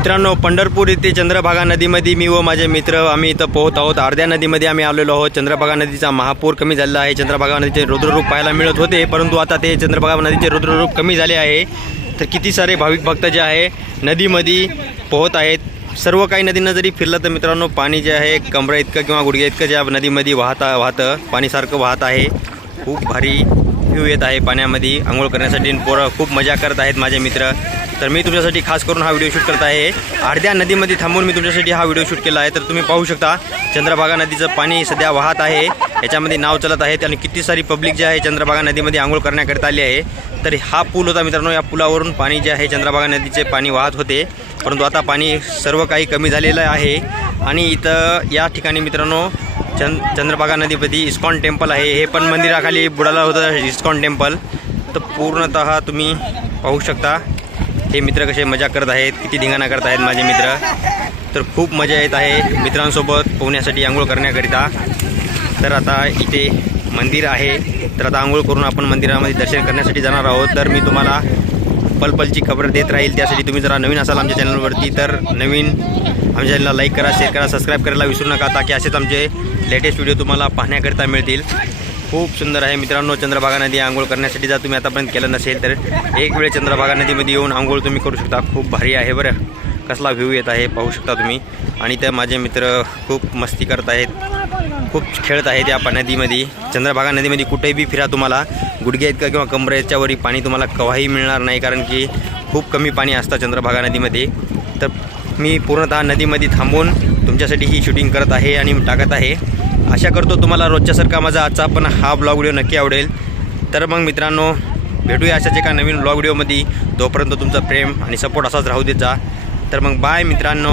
मित्रांनो, पंढरपूर येथे चंद्रभागा नदीमध्ये मी व माझे मित्र आम्ही इथं पोहत आहोत। अर्ध्या नदीमध्ये आम्ही आलेलो आहोत। चंद्रभागा नदीचा महापूर कमी झालेला आहे। चंद्रभागा नदीचे रुद्ररूप पाहायला मिळत होते, परंतु आता ते चंद्रभागा नदीचे रुद्ररूप कमी झाले आहे। तर किती सारे भाविक भक्त जे आहे नदीमध्ये पोहत आहेत। सर्व काही नदींना जरी फिरलं तर मित्रांनो पाणी जे आहे कमरा इतकं किंवा गुडघ्या इतकं ज्या नदीमध्ये वाहतं पाणीसारखं वाहत आहे। खूप भारी व्ह्यू येत आहे पाण्यामध्ये आंघोळ करण्यासाठी। पोरं खूप मजा करत आहेत माझे मित्र। तर मी तुमच्यासाठी खास करून हा व्हिडिओ शूट करत आहे। अर्ध्या नदीमध्ये थांबून मी तुमच्यासाठी हा व्हिडिओ शूट केला आहे। तर तुम्ही पाहू शकता चंद्रभागा नदीचं पाणी सध्या वाहत आहे, याच्यामध्ये नाव चालत आहे आणि किती सारी पब्लिक जे आहे चंद्रभागा नदीमध्ये आंघोळ करण्याकरिता आली आहे। तर हा पूल होता मित्रांनो, या पुलावरून पाणी जे आहे चंद्रभागा नदीचे पाणी वाहत होते, परंतु आता पाणी सर्व काही कमी झालेलं आहे। आणि इथं या ठिकाणी मित्रांनो चंद्रभागा नदीमध्ये इस्कॉन टेम्पल आहे। हे पण मंदिराखाली बुडालं होतं इस्कॉन टेम्पल। तर पूर्णतः तुम्ही पाहू शकता हे मित्र कसे मजा करत आहेत, किती धिंगाणा करत आहेत माझे मित्र। तर खूप मजा येत आहे मित्रांसोबत पोहण्यासाठी आंघोळ करण्याकरिता। तर आता इथे मंदिर आहे, तर आता आंघोळ करून आपण मंदिरामध्ये दर्शन करण्यासाठी जाणार आहोत। तर मी तुम्हाला पलपलची खबर देत राहील, त्यासाठी तुम्ही जरा नवीन असाल आमच्या चॅनलवरती तर नवीन आमच्या चॅनलला लाईक करा, शेअर करा, सबस्क्राईब करायला विसरू नका, ताकी असेच आमचे लेटेस्ट व्हिडिओ तुम्हाला पाहण्याकरिता मिळतील। खूप सुंदर आहे मित्रांनो चंद्रभागा नदी। आंघोळ करण्यासाठी जर तुम्ही आतापर्यंत केलं नसेल तर एक वेळ चंद्रभागा नदीमध्ये येऊन आंघोळ तुम्ही करू शकता। खूप भारी आहे बरं, कसला व्ह्यू येत आहे पाहू शकता तुम्ही। आणि त्या माझे मित्र खूप मस्ती करत आहेत, खूप खेळत आहेत या नदीमध्ये। चंद्रभागा नदीमध्ये कुठेही बी फिरा तुम्हाला गुडघ्या इतकं किंवा कमरेच्यावरी पाणी तुम्हाला केव्हाही मिळणार नाही, कारण की खूप कमी पाणी असतं चंद्रभागा नदीमध्ये। तर मी पूर्णतः नदीमध्ये थांबून तुमच्यासाठी ही शूटिंग करत आहे आणि टाकत आहे। आशा करतो तुम्हाला रोजच्यासारखा माझा आजचा पण हा ब्लॉग व्हिडिओ नक्की आवडेल। तर मग मित्रांनो भेटूया अशाच एका नवीन ब्लॉग व्हिडिओमध्ये। तोपर्यंत तुमचं प्रेम आणि सपोर्ट असाच राहू देत जा। तर मग बाय मित्रांनो।